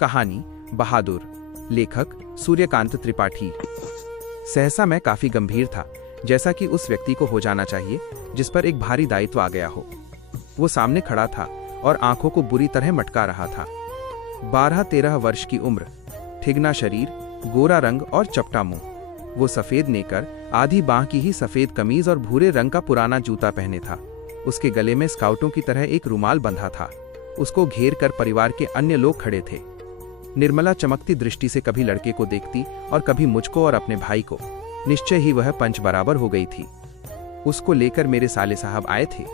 कहानी बहादुर। लेखक सूर्यकांत त्रिपाठी। सहसा मैं काफी गंभीर था, जैसा कि उस व्यक्ति को हो जाना चाहिए जिस पर एक भारी दायित्व आ गया हो। वो सामने खड़ा था और आंखों को बुरी तरह मटका रहा था। 12-13 वर्ष की उम्र, ठिगना शरीर, गोरा रंग और चपटा मुंह। वो सफेद नेकर, आधी बांह की ही सफेद कमीज और भूरे रंग का पुराना जूता पहने था। उसके गले में स्काउटों की तरह एक रुमाल बंधा था। उसको घेर कर परिवार के अन्य लोग खड़े थे। निर्मला चमकती दृष्टि से कभी लड़के को देखती और कभी मुझको और अपने भाई को। निश्चय ही वह पंच बराबर हो गई थी। उसको लेकर मेरे साले साहब आए थे।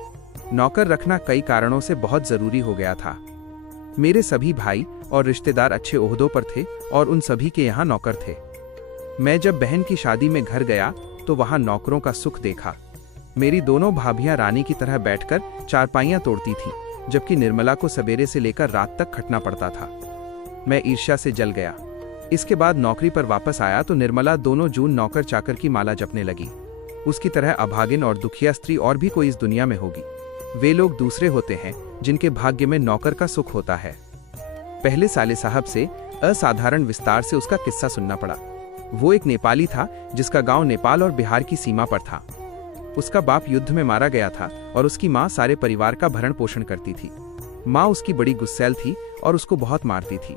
नौकर रखना कई कारणों से बहुत जरूरी हो गया था। मेरे सभी भाई और रिश्तेदार अच्छे ओहदों पर थे और उन सभी के यहाँ नौकर थे। मैं जब बहन की शादी में घर गया तो वहां नौकरों का सुख देखा। मेरी दोनों भाभियां रानी की तरह बैठकर चारपाइयां तोड़ती थीं, जबकि निर्मला को सवेरे से लेकर रात तक खटना पड़ता था। मैं ईर्ष्या से जल गया। इसके बाद नौकरी पर वापस आया तो निर्मला दोनों जून नौकर चाकर की माला जपने लगी। उसकी तरह अभागिन और दुखिया स्त्री और भी कोई इस दुनिया में होगी। वे लोग दूसरे होते हैं जिनके भाग्य में नौकर का सुख होता है। पहले साले साहब से असाधारण विस्तार से उसका किस्सा सुनना पड़ा। वो एक नेपाली था जिसका गांव नेपाल और बिहार की सीमा पर था। उसका बाप युद्ध में मारा गया था और उसकी माँ सारे परिवार का भरण पोषण करती थी। माँ उसकी बड़ी गुस्सैल थी और उसको बहुत मारती थी।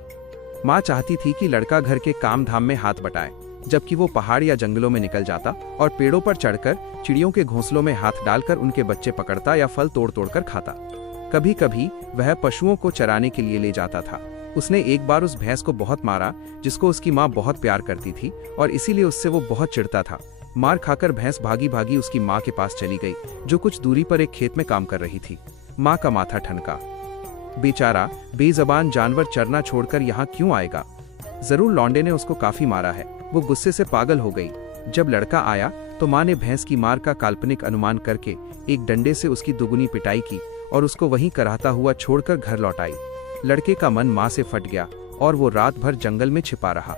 माँ चाहती थी कि लड़का घर के काम धाम में हाथ बटाए, जबकि वो पहाड़ या जंगलों में निकल जाता और पेड़ों पर चढ़कर चिड़ियों के घोंसलों में हाथ डालकर उनके बच्चे पकड़ता या फल तोड़ तोड़ कर खाता। कभी कभी वह पशुओं को चराने के लिए ले जाता था। उसने एक बार उस भैंस को बहुत मारा जिसको उसकी माँ बहुत प्यार करती थी और इसीलिए उससे वो बहुत चिढ़ता था। मार खाकर भैंस भागी भागी उसकी माँ के पास चली गई, जो कुछ दूरी पर एक खेत में काम कर रही थी। माँ का माथा ठनका। बेचारा बेजबान जानवर चरना छोड़कर यहाँ क्यों आएगा? जरूर लौंडे ने उसको काफी मारा है। वो गुस्से से पागल हो गई। जब लड़का आया तो माँ ने भैंस की मार का काल्पनिक अनुमान करके एक डंडे से उसकी दुगुनी पिटाई की और उसको वहीं कराहता हुआ छोड़कर घर लौट आई। लड़के का मन माँ से फट गया और वो रात भर जंगल में छिपा रहा।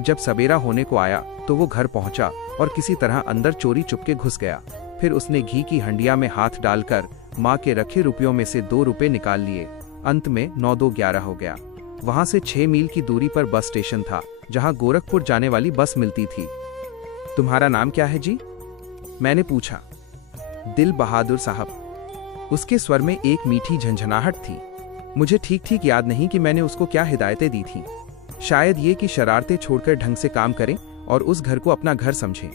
जब सवेरा होने को आया तो वो घर पहुंचा और किसी तरह अंदर चोरी चुपके घुस गया। फिर उसने घी की हंडिया में हाथ डालकर माँ के रखे रुपयों में से 2 रुपए निकाल लिए। अंत में 9-2-11 हो गया। वहां से 6 मील की दूरी पर बस स्टेशन था, जहां गोरखपुर जाने वाली बस मिलती थी। तुम्हारा नाम क्या है जी? मैंने पूछा। दिल बहादुर साहब। उसके स्वर में एक मीठी झंझनाहट थी। मुझे ठीक ठीक याद नहीं कि मैंने उसको क्या हिदायतें दी थीं। शायद ये कि शरारतें छोड़कर ढंग से काम करें और उस घर को अपना घर समझें।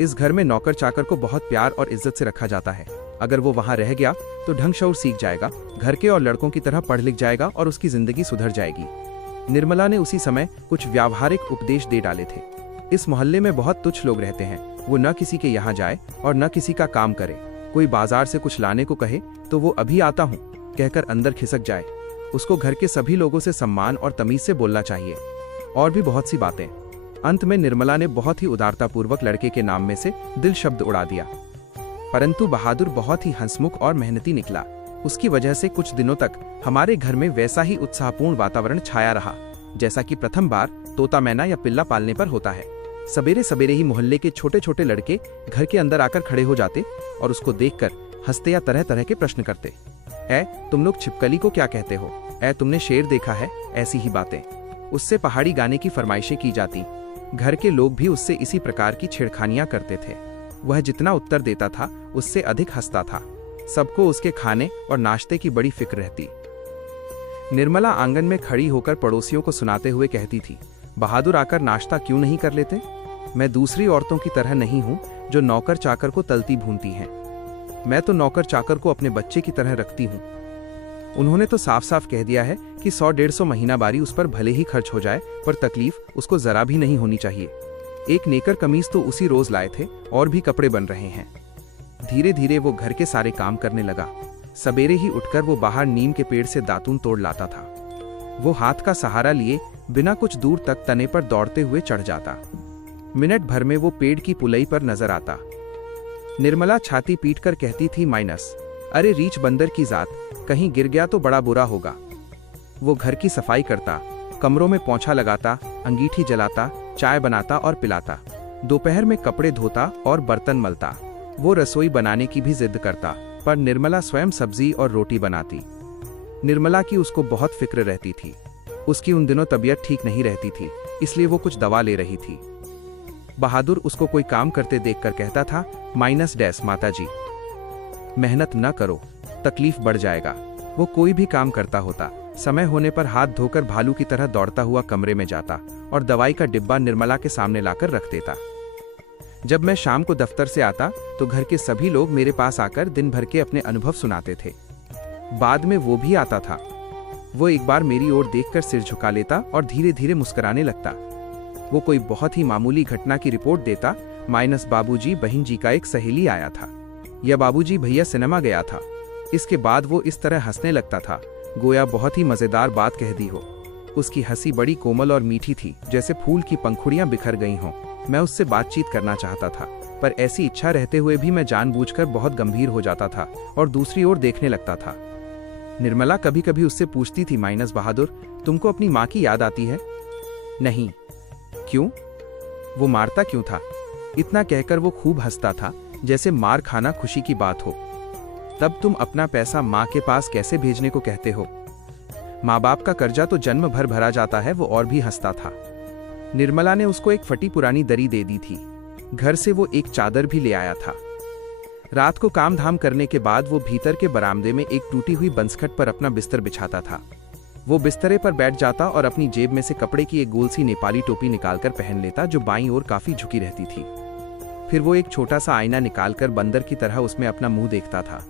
इस घर में नौकर चाकर को बहुत प्यार और इज्जत से रखा जाता है। अगर वो वहां रह गया तो ढंग शऊर सीख जाएगा, घर के और लड़कों की तरह पढ़ लिख जाएगा और उसकी जिंदगी सुधर जाएगी। निर्मला ने उसी समय कुछ व्यावहारिक उपदेश दे डाले थे। इस मोहल्ले में बहुत तुच्छ लोग रहते हैं। वो न किसी के यहाँ जाए और न किसी का काम करे। कोई बाजार से कुछ लाने को कहे तो वो अभी आता हूँ कहकर अंदर खिसक जाए। उसको घर के सभी लोगों से सम्मान और तमीज से बोलना चाहिए। और भी बहुत सी बातें। अंत में निर्मला ने बहुत ही उदारतापूर्वक लड़के के नाम में से दिल शब्द उड़ा दिया। परंतु बहादुर बहुत ही हंसमुख और मेहनती निकला। उसकी वजह से कुछ दिनों तक हमारे घर में वैसा ही उत्साहपूर्ण वातावरण छाया रहा, जैसा कि प्रथम बार तोता मैना या पिल्ला पालने पर होता है। सवेरे सवेरे ही मोहल्ले के छोटे छोटे लड़के घर के अंदर आकर खड़े हो जाते और उसको देखकर हंसते या तरह तरह के प्रश्न करते। तुम लोग छिपकली को क्या कहते हो? तुमने शेर देखा है? ऐसी ही बातें। उससे पहाड़ी गाने की फरमाइशें की जाती। घर के लोग भी उससे इसी प्रकार की छेड़खानियां करते थे। वह जितना उत्तर देता था उससे अधिक हंसता था। सबको उसके खाने और नाश्ते की बड़ी फिक्र रहती। निर्मला आंगन में खड़ी होकर पड़ोसियों को सुनाते हुए कहती थी, बहादुर आकर नाश्ता क्यों नहीं कर लेते? मैं दूसरी औरतों की तरह नहीं हूं जो नौकर चाकर को तलती भूनती हैं। मैं तो नौकर चाकर को अपने बच्चे की तरह रखती हूं। उन्होंने तो साफ साफ कह दिया है कि 100-150 महीना बारी उस पर भले ही खर्च हो जाए, पर तकलीफ उसको जरा भी नहीं होनी चाहिए। एक नेकर कमीज तो उसी रोज लाए थे और भी कपड़े बन रहे हैं। धीरे धीरे वो घर के सारे काम करने लगा। सवेरे ही उठकर वो बाहर नीम के पेड़ से दातून तोड़ लाता था। वो हाथ का सहारा लिए बिना कुछ दूर तक तने पर दौड़ते हुए चढ़ जाता। मिनट भर में वो पेड़ की पुलई पर नजर आता। निर्मला छाती पीट कर कहती थी, माइनस, अरे रीछ बंदर की जात, कहीं गिर गया तो बड़ा बुरा होगा। वो घर की सफाई करता, कमरों में पोंछा लगाता, अंगीठी जलाता, चाय बनाता और पिलाता। दोपहर में कपड़े धोता और बर्तन मलता। वो रसोई बनाने की भी जिद करता, पर निर्मला स्वयं सब्जी और रोटी बनाती। निर्मला की उसको बहुत फिक्र रहती थी। उसकी उन दिनों तबीयत ठीक नहीं रहती थी, इसलिए वो कुछ दवा ले रही थी। बहादुर उसको कोई काम करते देखकर कहता था, -डैश माताजी, मेहनत न करो, तकलीफ बढ़ जाएगा। वो कोई भी काम करता होता, समय होने पर हाथ धोकर भालू की तरह दौड़ता हुआ कमरे में जाता और दवाई का डिब्बा निर्मला के सामने लाकर रख देता। जब मैं शाम को दफ्तर से आता तो घर के सभी लोग मेरे पास आकर दिन भर के अपने अनुभव सुनाते थे। बाद में वो भी आता था। वो एक बार मेरी ओर देखकर सिर झुका लेता और धीरे धीरे मुस्कुराने लगता। वो कोई बहुत ही मामूली घटना की रिपोर्ट देता, बाबूजी बहन जी का एक सहेली आया था, या बाबूजी भैया सिनेमा गया था। इसके बाद वो इस तरह हंसने लगता था, गोया बहुत ही मजेदार बात कह दी हो। उसकी हंसी बड़ी कोमल और मीठी थी, जैसे फूल की पंखुड़ियां बिखर गई हों। मैं उससे बातचीत करना चाहता था, पर ऐसी इच्छा रहते हुए भी मैं जानबूझकर बहुत गंभीर हो जाता था और दूसरी ओर देखने लगता था। निर्मला कभी कभी उससे पूछती थी, बहादुर, तुमको अपनी माँ की याद आती है? नहीं। क्यों? वो मारता क्यों था? इतना कहकर वो खूब हंसता था, जैसे मार खाना खुशी की बात हो। तब तुम अपना पैसा माँ के पास कैसे भेजने को कहते हो? माँ बाप का कर्जा तो जन्म भर भरा जाता है। वो और भी हंसता था। निर्मला ने उसको एक फटी पुरानी दरी दे दी थी। घर से वो एक चादर भी ले आया था। रात को काम धाम करने के बाद वो भीतर के बरामदे में एक टूटी हुई बंसखट पर अपना बिस्तर बिछाता था। वो बिस्तरे पर बैठ जाता और अपनी जेब में से कपड़े की एक गोल सी नेपाली टोपी निकालकर पहन लेता, जो बाईं ओर काफी झुकी रहती थी। फिर वो एक छोटा सा आईना निकालकर बंदर की तरह उसमें अपना मुंह देखता था।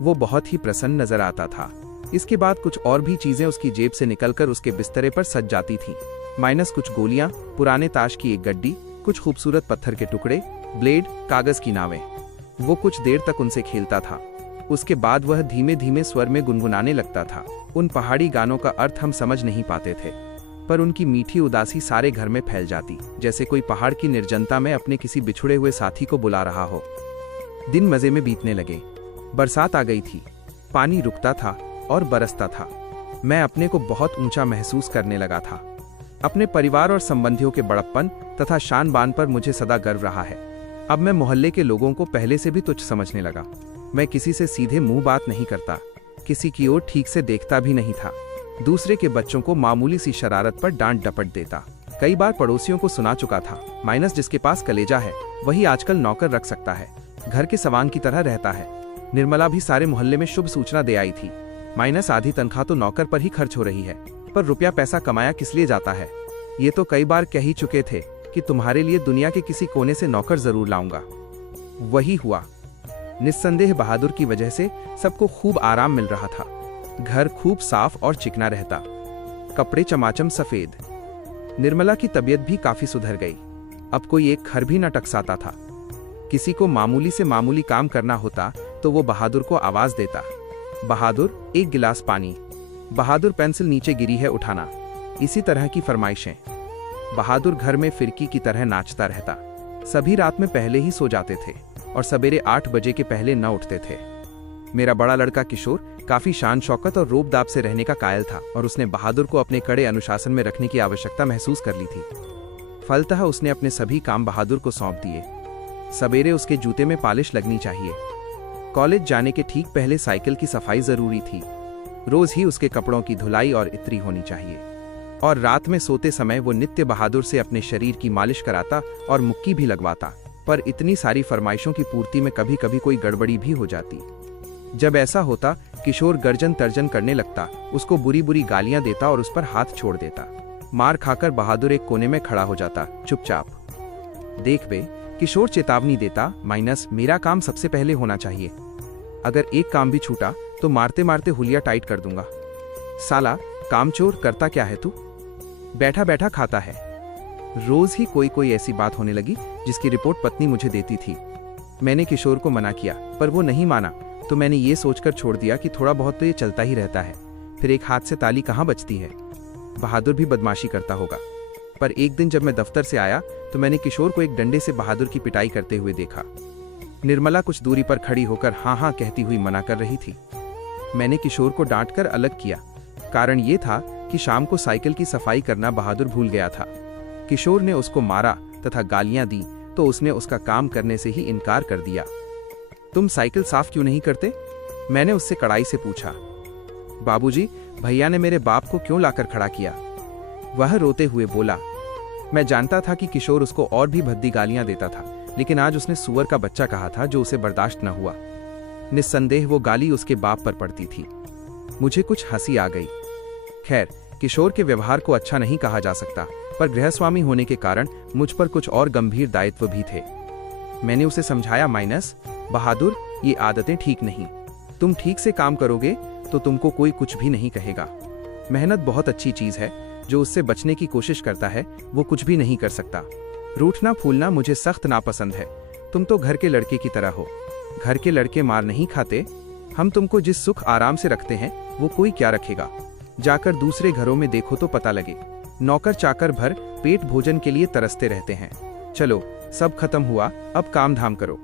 वो बहुत ही प्रसन्न नजर आता था। इसके बाद कुछ और भी चीजें उसकी जेब से निकलकर उसके बिस्तरे पर सज जाती थीं। कुछ गोलियां, पुराने ताश की एक गड्डी, कुछ खूबसूरत पत्थर के टुकड़े, ब्लेड, कागज की नावें। वो कुछ देर तक उनसे खेलता था। उसके बाद वह धीमे धीमे स्वर में गुनगुनाने लगता था। उन पहाड़ी गानों का अर्थ हम समझ नहीं पाते थे, पर उनकी मीठी उदासी सारे घर में फैल जाती, जैसे कोई पहाड़ की निर्जनता में अपने किसी बिछुड़े हुए साथी को बुला रहा हो। दिन मजे में बीतने लगे। बरसात आ गई थी। पानी रुकता था और बरसता था। मैं अपने को बहुत ऊंचा महसूस करने लगा था। अपने परिवार और संबंधियों के बड़प्पन तथा शान बान पर मुझे सदा गर्व रहा है। अब मैं मोहल्ले के लोगों को पहले से भी तुच्छ समझने लगा। मैं किसी से सीधे मुंह बात नहीं करता, किसी की ओर ठीक से देखता भी नहीं था। दूसरे के बच्चों को मामूली सी शरारत पर डांट डपट देता। कई बार पड़ोसियों को सुना चुका था, जिसके पास कलेजा है वही आजकल नौकर रख सकता है, घर के सवांग की तरह रहता है। निर्मला भी सारे मोहल्ले में शुभ सूचना दे आई थी, आधी तनख्वाह तो नौकर पर ही खर्च हो रही है, पर रुपया पैसा कमाया किस लिए जाता है? ये तो कई बार कह ही चुके थे कि तुम्हारे लिए दुनिया के किसी कोने से नौकर जरूर लाऊंगा। वही हुआ। निस्संदेह बहादुर की वजह से सबको खूब आराम मिल रहा था। घर खूब साफ और चिकना रहता, कपड़े चमाचम सफेद। निर्मला की तबीयत भी काफी सुधर गई। अब कोई एक खर भी न टकसाता था। किसी को मामूली से मामूली काम करना होता तो वो बहादुर को आवाज देता, बहादुर एक गिलास पानी। बहादुर पेंसिल नीचे गिरी है उठाना। इसी तरह की फरमाइशें। बहादुर घर में फिरकी की तरह नाचता रहता। सभी रात में पहले ही सो जाते थे और सवेरे 8 बजे के पहले न उठते थे। मेरा बड़ा लड़का किशोर काफी शान शौकत और रोब-दाब से रहने का कायल था और उसने बहादुर को अपने कड़े अनुशासन में रखने की आवश्यकता महसूस कर ली थी। फलतः उसने अपने सभी काम बहादुर को सौंप दिए। सवेरे उसके जूते में पॉलिश लगनी चाहिए। कॉलेज जाने के ठीक पहले साइकिल की सफाई जरूरी थी। रोज ही उसके कपड़ों की धुलाई और इस्त्री होनी चाहिए। और रात में सोते समय वो नित्य बहादुर से अपने शरीर की मालिश कराता और मुक्की भी लगवाता। पर इतनी सारी फरमाइशों की पूर्ति में कभी कभी कोई गड़बड़ी भी हो जाती। जब ऐसा होता, किशोर गर्जन तर्जन करने लगता, उसको बुरी बुरी गालियां देता और उस पर हाथ छोड़ देता। मार खाकर बहादुर एक कोने में खड़ा हो जाता, चुपचाप। देख बे, किशोर चेतावनी देता, मेरा काम सबसे पहले होना चाहिए। अगर एक काम भी छूटा तो मारते मारते हुलिया टाइट कर दूंगा। साला कामचोर, करता क्या है तू? बैठा बैठा खाता है। रोज ही कोई कोई ऐसी बात होने लगी जिसकी रिपोर्ट पत्नी मुझे देती थी। मैंने किशोर को मना किया, पर वो नहीं माना, तो मैंने ये सोचकर छोड़ दिया कि थोड़ा बहुत तो ये चलता ही रहता है, फिर एक हाथ से ताली कहाँ बचती है। बहादुर भी बदमाशी करता होगा। पर एक दिन जब मैं दफ्तर से आया तो मैंने किशोर को एक डंडे से बहादुर की पिटाई करते हुए देखा। निर्मला कुछ दूरी पर खड़ी होकर हाँ हाँ कहती हुई मना कर रही थी। मैंने किशोर को डांट कर अलग किया। कारण ये था कि शाम को साइकिल की सफाई करना बहादुर भूल गया था। किशोर ने उसको मारा तथा गालियां दी तो उसने उसका काम करने से ही इनकार कर दिया। तुम साइकिल साफ क्यों नहीं करते? मैंने उससे कड़ाई से पूछा। बाबूजी, भैया ने मेरे बाप को क्यों लाकर खड़ा किया? वह रोते हुए बोला, मैं जानता था कि किशोर उसको और भी भद्दी गालियां देता था, लेकिन आज उसने सुअर का बच्चा कहा था जो उसे बर्दाश्त न हुआ। निस्संदेह वो गाली उसके बाप पर पड़ती थी। मुझे कुछ हंसी आ गई। खैर, किशोर के व्यवहार को अच्छा नहीं कहा जा सकता, पर गृहस्वामी होने के कारण मुझ पर कुछ और गंभीर दायित्व भी थे। मैंने उसे समझाया, माइनस बहादुर, ये आदतें ठीक नहीं। तुम ठीक से काम करोगे तो तुमको कोई कुछ भी नहीं कहेगा। मेहनत बहुत अच्छी चीज है, जो उससे बचने की कोशिश करता है वो कुछ भी नहीं कर सकता। रूठना फूलना मुझे सख्त नापसंद है। तुम तो घर के लड़के की तरह हो। घर के लड़के मार नहीं खाते। हम तुमको जिस सुख आराम से रखते हैं वो कोई क्या रखेगा। जाकर दूसरे घरों में देखो तो पता लगे। नौकर चाकर भर पेट भोजन के लिए तरसते रहते हैं। चलो, सब खत्म हुआ, अब काम धाम करो।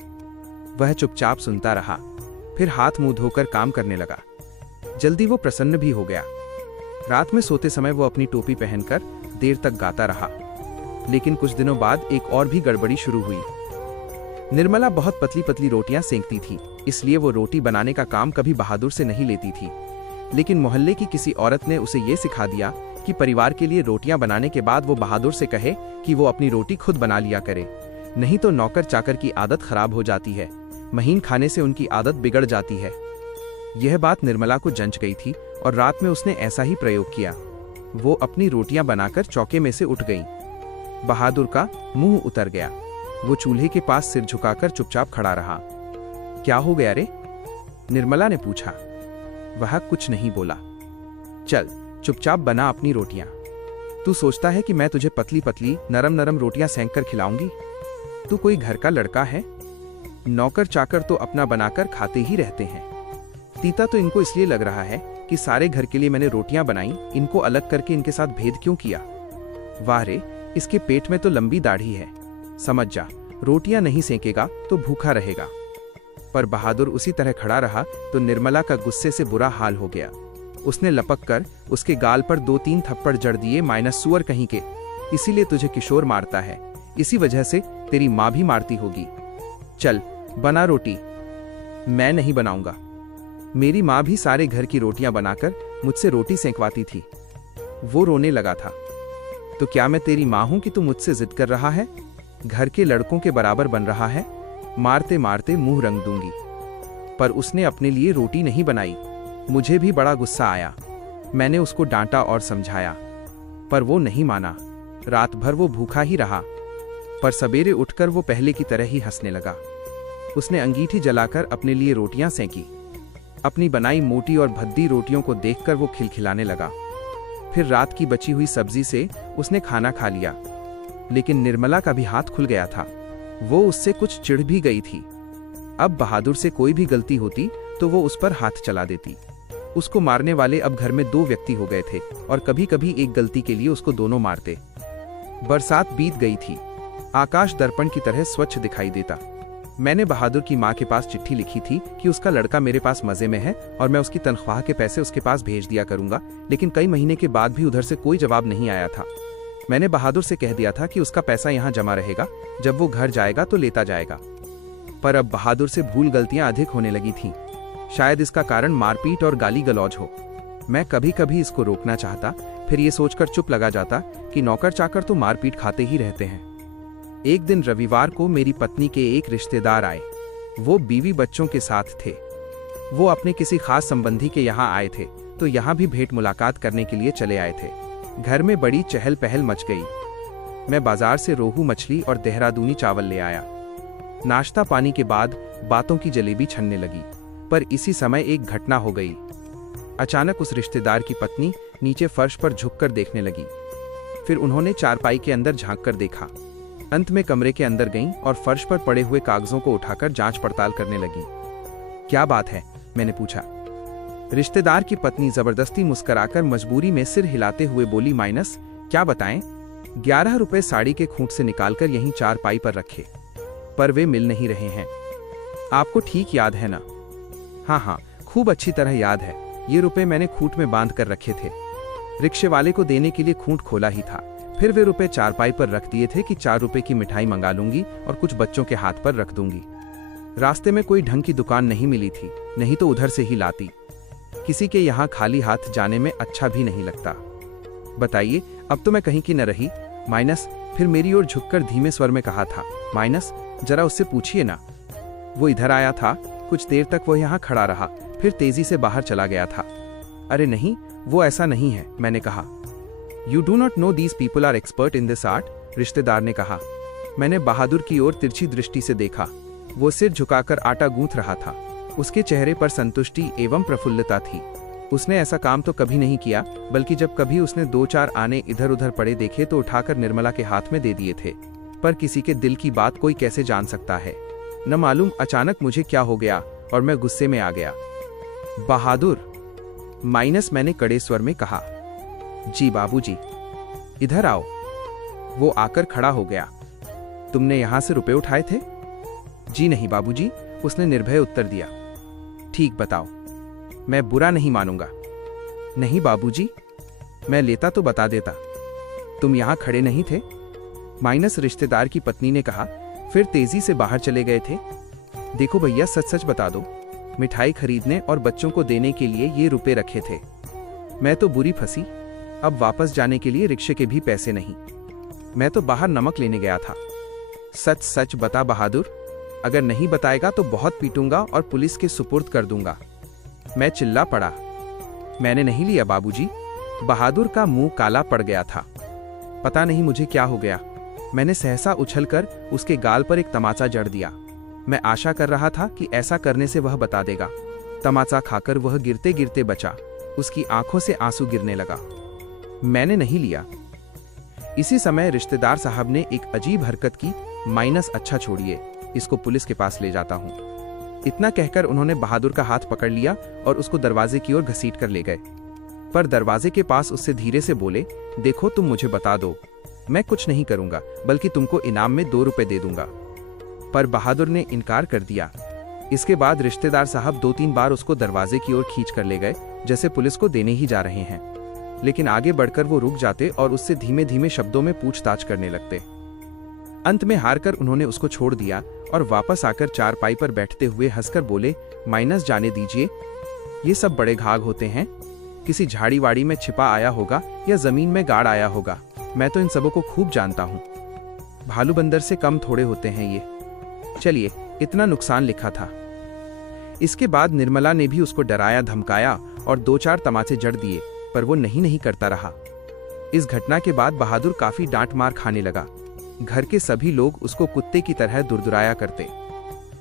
वह चुपचाप सुनता रहा, फिर हाथ मुंह धोकर काम करने लगा। जल्दी वो प्रसन्न भी हो गया। रात में सोते समय वो अपनी टोपी पहनकर देर तक गाता रहा। लेकिन कुछ दिनों बाद एक और भी गड़बड़ी शुरू हुई। निर्मला बहुत पतली पतली रोटियां सेंकती थी, इसलिए वो रोटी बनाने का काम कभी बहादुर से नहीं लेती थी। लेकिन मोहल्ले की किसी औरत ने उसे ये सिखा दिया कि परिवार के लिए रोटियां बनाने के बाद वो बहादुर से कहे कि वो अपनी रोटी खुद बना लिया करे, नहीं तो नौकर चाकर की आदत खराब हो जाती है। महीन खाने से उनकी आदत बिगड़ जाती है। यह बात निर्मला को जंच गई थी और रात में उसने ऐसा ही प्रयोग किया। वो अपनी रोटियां बनाकर चौके में से उठ गई। बहादुर का मुंह उतर गया। वो चूल्हे के पास सिर झुकाकर चुपचाप खड़ा रहा। क्या हो गया रे? निर्मला ने पूछा। वह कुछ नहीं बोला। चल, चुपचाप बना अपनी रोटियां। तू सोचता है कि मैं तुझे पतली पतली नरम नरम रोटियां सेंक कर खिलाऊंगी? तू कोई घर का लड़का है? नौकर चाकर तो अपना बनाकर खाते ही रहते हैं। तीता तो इनको इसलिए लग रहा है कि सारे घर के लिए मैंने रोटियां बनाई, इनको अलग करके इनके साथ भेद क्यों किया? वाह रे, इसके पेट में तो लंबी दाढ़ी है। समझ जा, रोटियां नहीं सेकेगा तो भूखा रहेगा। पर बहादुर उसी तरह खड़ा रहा तो निर्मला का गुस्से से बुरा हाल हो गया। उसने लपक कर उसके गाल पर 2-3 थप्पड़ जड़ दिए। माइनस सुअर कहीं के, इसीलिए तुझे किशोर मारता है, इसी वजह से तेरी माँ भी मारती होगी। चल बना रोटी। मैं नहीं बनाऊंगा। मेरी माँ भी सारे घर की रोटियां बनाकर मुझसे रोटी सेंकवाती थी। वो रोने लगा था। तो क्या मैं तेरी माँ हूं कि तू मुझसे जिद कर रहा है? घर के लड़कों के बराबर बन रहा है? मारते मारते मुंह रंग दूंगी। पर उसने अपने लिए रोटी नहीं बनाई। मुझे भी बड़ा गुस्सा आया। मैंने उसको डांटा और समझाया, पर वो नहीं माना। रात भर वो भूखा ही रहा। पर सवेरे उठकर वो पहले की तरह ही हंसने लगा। उसने अंगीठी जलाकर अपने लिए रोटियां सेंकी। अपनी बनाई मोटी और भद्दी रोटियों को देखकर वो खिलखिलाने लगा। फिर रात की बची हुई सब्जी से उसने खाना खा लिया। लेकिन निर्मला का भी हाथ खुल गया था। वो उससे कुछ चिढ़ भी गई थी। अब बहादुर से कोई भी गलती होती तो वो उस पर हाथ चला देती। उसको मारने वाले अब घर में 2 व्यक्ति हो गए थे और कभी कभी एक गलती के लिए उसको दोनों मारते। बरसात बीत गई थी। आकाश दर्पण की तरह स्वच्छ दिखाई देता। मैंने बहादुर की माँ के पास चिट्ठी लिखी थी कि उसका लड़का मेरे पास मजे में है और मैं उसकी तनख्वाह के पैसे उसके पास भेज दिया करूंगा, लेकिन कई महीने के बाद भी उधर से कोई जवाब नहीं आया था। मैंने बहादुर से कह दिया था कि उसका पैसा यहाँ जमा रहेगा, जब वो घर जाएगा तो लेता जाएगा। पर अब बहादुर से भूल गलतियां अधिक होने लगी थीं। शायद इसका कारण मारपीट और गाली गलौज हो। मैं कभी कभी इसको रोकना चाहता, फिर ये सोचकर चुप लगा जाता कि नौकर चाकर तो मारपीट खाते ही रहते हैं। एक दिन रविवार को मेरी पत्नी के एक रिश्तेदार आए। वो बीवी बच्चों के साथ थे। वो अपने किसी खास संबंधी के यहाँ आए थे, तो यहाँ भी भेंट मुलाकात करने के लिए चले आए थे। घर में बड़ी चहल पहल मच गई। मैं बाजार से रोहू मछली और देहरादूनी चावल ले आया। नाश्ता पानी के बाद बातों की जलेबी छनने लगी। पर इसी समय एक घटना हो गई। अचानक उस रिश्तेदार की पत्नी नीचे फर्श पर झुककर देखने लगी। फिर उन्होंने चारपाई के अंदर झांक कर देखा। अंत में कमरे के अंदर गईं और फर्श पर पड़े हुए कागजों को उठाकर जांच पड़ताल करने लगी। क्या बात है? मैंने पूछा। रिश्तेदार की पत्नी जबरदस्ती मुस्कुराकर मजबूरी में सिर हिलाते हुए बोली, माइनस क्या बताएं? 11 रुपए साड़ी के खूंट से निकालकर यहीं चारपाई पर रखे, पर वे मिल नहीं रहे हैं। आपको ठीक याद है ना? हाँ, खूब अच्छी तरह याद है। ये रुपए मैंने खूंट में बांध कर रखे थे। रिक्शे वाले को देने के लिए खूंट खोला ही था। फिर वे रुपए चारपाई पर रख दिए थे कि 4 रुपए की मिठाई मंगा लूंगी और कुछ बच्चों के हाथ पर रख दूंगी। रास्ते में कोई ढंग की दुकान नहीं मिली थी, नहीं तो उधर से ही लाती। किसी के यहाँ खाली हाथ जाने में अच्छा भी नहीं लगता। बताइए, अब तो मैं कहीं की न रही। माइनस फिर मेरी ओर झुककर धीमे स्वर में कहा था, माइनस जरा उससे पूछिए ना। वो इधर आया था। कुछ देर तक वो यहाँ खड़ा रहा, फिर तेजी से बाहर चला गया था। अरे नहीं, वो ऐसा नहीं है, मैंने कहा। You do not know these people are expert in this art, रिश्तेदार ने कहा। मैंने बहादुर की ओर तिरछी दृष्टि से देखा। वो सिर झुकाकर आटा गूंथ रहा था। उसके चेहरे पर संतुष्टि एवं प्रफुल्लता थी। उसने ऐसा काम तो कभी नहीं किया, बल्कि जब कभी उसने 2-4 आने इधर उधर पड़े देखे तो उठाकर निर्मला के हाथ में दे दिए थे। पर किसी के दिल की बात कोई कैसे जान सकता है। न मालूम अचानक मुझे क्या हो गया और मैं गुस्से में आ गया। बहादुर, माइनस मैंने कड़े स्वर में कहा। जी बाबूजी। इधर आओ। वो आकर खड़ा हो गया। तुमने यहां से रुपए उठाए थे? जी नहीं बाबूजी, उसने निर्भय उत्तर दिया। ठीक बताओ, मैं बुरा नहीं मानूंगा। नहीं बाबूजी, मैं लेता तो बता देता। तुम यहां खड़े नहीं थे? माइनस रिश्तेदार की पत्नी ने कहा, फिर तेजी से बाहर चले गए थे। देखो भैया, सच सच बता दो, मिठाई खरीदने और बच्चों को देने के लिए ये रुपए रखे थे। मैं तो बुरी फंसी। अब वापस जाने के लिए रिक्शे के भी पैसे नहीं। मैं तो बाहर नमक लेने गया था। सच सच बता बहादुर, अगर नहीं बताएगा तो बहुत पीटूंगा और पुलिस के सुपुर्द कर दूंगा। मैं चिल्ला पड़ा। मैंने नहीं लिया बाबूजी। बहादुर का मुंह काला पड़ गया था। पता नहीं मुझे क्या हो गया। मैंने सहसा उछलकर उसके गाल पर एक तमाचा जड़ दिया। मैं आशा कर रहा था कि ऐसा करने से वह बता देगा। तमाचा खाकर वह गिरते गिरते बचा। उसकी आंखों से आंसू गिरने लगा। मैंने नहीं लिया। इसी समय रिश्तेदार साहब ने एक अजीब हरकत की। माइनस अच्छा छोड़िए, इसको पुलिस के पास ले जाता हूं। इतना कहकर उन्होंने बहादुर का हाथ पकड़ लिया और उसको दरवाजे की ओर घसीट कर ले गए। पर दरवाजे के पास उससे धीरे से बोले, देखो तुम मुझे बता दो, मैं कुछ नहीं करूंगा, बल्कि तुमको इनाम में 2 रुपए दे दूंगा। पर बहादुर ने इनकार कर दिया। इसके बाद रिश्तेदार साहब 2-3 बार उसको दरवाजे की ओर खींच कर ले गए, जैसे पुलिस को देने ही जा रहे हैं। लेकिन आगे बढ़कर वो रुक जाते और उससे धीमे धीमे शब्दों में पूछताछ करने लगते। अंत में हारकर उन्होंने उसको छोड़ दिया और वापस आकर चारपाई पर बैठते हुए हंसकर बोले, माइनस जाने दीजिए, ये सब बड़े घाघ होते हैं। किसी झाड़ी वाड़ी में छिपा आया होगा या जमीन में गाड़ आया होगा। मैं तो इन सबों को खूब जानता हूँ। भालू बंदर से कम थोड़े होते हैं ये। चलिए, इतना नुकसान लिखा था। इसके बाद निर्मला ने भी उसको डराया धमकाया और 2-4 तमाचे जड़ दिए, पर वो नहीं करता रहा। इस घटना के बाद बहादुर काफी डांट मार खाने लगा। घर के सभी लोग उसको कुत्ते की तरह दुरदुराया करते।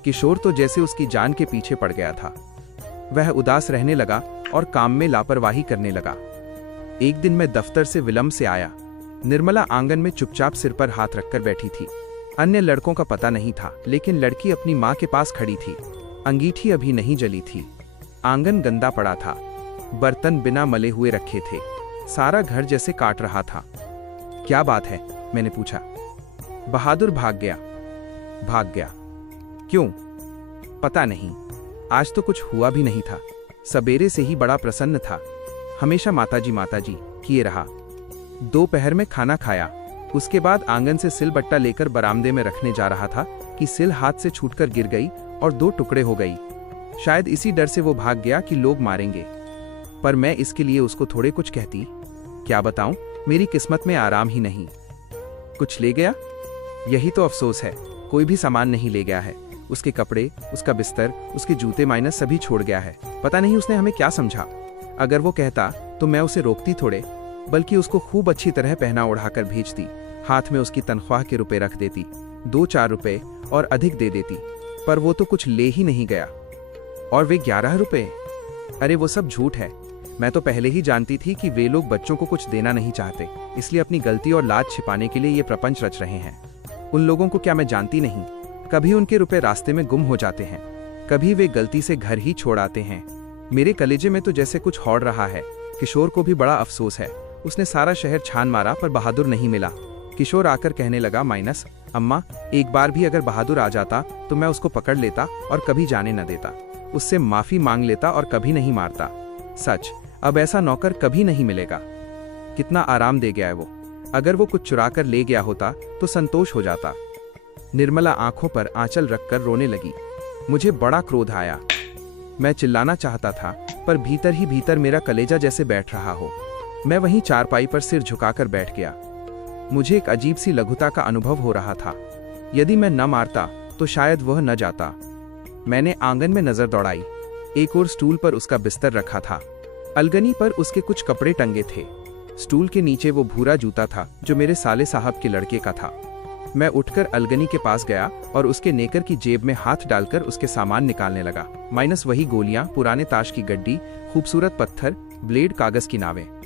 किशोर तो जैसे उसकी जान के पीछे पड़ गया था। वह उदास रहने लगा और काम में लापरवाही करने लगा। एक दिन मैं दफ्तर से विलंब से आया। निर्मला आंगन में चुपचाप सिर पर हाथ रखकर बैठी थी। अन्य लड़कों का पता नहीं था, लेकिन लड़की अपनी माँ के पास खड़ी थी। अंगीठी अभी नहीं जली थी। आंगन गंदा पड़ा था। बर्तन बिना मले हुए रखे थे। सारा घर जैसे काट रहा था। क्या बात है, मैंने पूछा। बहादुर भाग गया। क्यों? पता नहीं। आज तो कुछ हुआ भी नहीं था। सवेरे से ही बड़ा प्रसन्न था। हमेशा माताजी किए रहा। दोपहर में खाना खाया। उसके बाद आंगन से सिलबट्टा लेकर बरामदे में रखने जा रहा था कि सिल हाथ से छूटकर गिर गई और 2 टुकड़े हो गई। शायद इसी डर से वो भाग गया कि लोग मारेंगे। पर मैं इसके लिए उसको थोड़े कुछ कहती। क्या बताऊं, मेरी किस्मत में आराम ही नहीं। कुछ ले गया? यही तो अफसोस है। कोई भी सामान नहीं ले गया है। उसके कपड़े, उसका बिस्तर, उसके जूते माइनस सभी छोड़ गया है। पता नहीं उसने हमें क्या समझा। अगर वो कहता तो मैं उसे रोकती थोड़े, बल्कि उसको खूब अच्छी तरह पहना ओढ़ाकर भेजती। हाथ में उसकी तनख्वाह के रुपए रख देती, 2-4 रुपए और अधिक दे देती। पर वो तो कुछ ले ही नहीं गया। और वे 11 रुपए? अरे वो सब झूठ है। मैं तो पहले ही जानती थी कि वे लोग बच्चों को कुछ देना नहीं चाहते, इसलिए अपनी गलती और लाज छिपाने के लिए ये प्रपंच रच रहे हैं। उन लोगों को क्या मैं जानती नहीं? कभी उनके रुपए रास्ते में गुम हो जाते हैं, कभी वे गलती से घर ही छोड़ आते हैं। मेरे कलेजे में तो जैसे कुछ हौड़ रहा है। किशोर को भी बड़ा अफसोस है। उसने सारा शहर छान मारा पर बहादुर नहीं मिला। किशोर आकर कहने लगा, माइनस अम्मा, एक बार भी अगर बहादुर आ जाता तो मैं उसको पकड़ लेता और कभी जाने न देता। उससे माफी मांग लेता और कभी नहीं मारता। सच, अब ऐसा नौकर कभी नहीं मिलेगा। कितना आराम दे गया है वो। अगर वो कुछ चुरा कर ले गया होता तो संतोष हो जाता। निर्मला आंखों पर आंचल रखकर रोने लगी। मुझे बड़ा क्रोध आया। मैं चिल्लाना चाहता था, पर भीतर ही भीतर मेरा कलेजा जैसे बैठ रहा हो। मैं वहीं चारपाई पर सिर झुकाकर बैठ गया। मुझे एक अजीब सी लघुता का अनुभव हो रहा था। यदि मैं न मारता तो शायद वह न जाता। मैंने आंगन में नजर दौड़ाई। एक और स्टूल पर उसका बिस्तर रखा था। अलगनी पर उसके कुछ कपड़े टंगे थे। स्टूल के नीचे वो भूरा जूता था जो मेरे साले साहब के लड़के का था। मैं उठकर अलगनी के पास गया और उसके नेकर की जेब में हाथ डालकर उसके सामान निकालने लगा। माइनस वही गोलियां, पुराने ताश की गड्डी, खूबसूरत पत्थर, ब्लेड, कागज की नावें।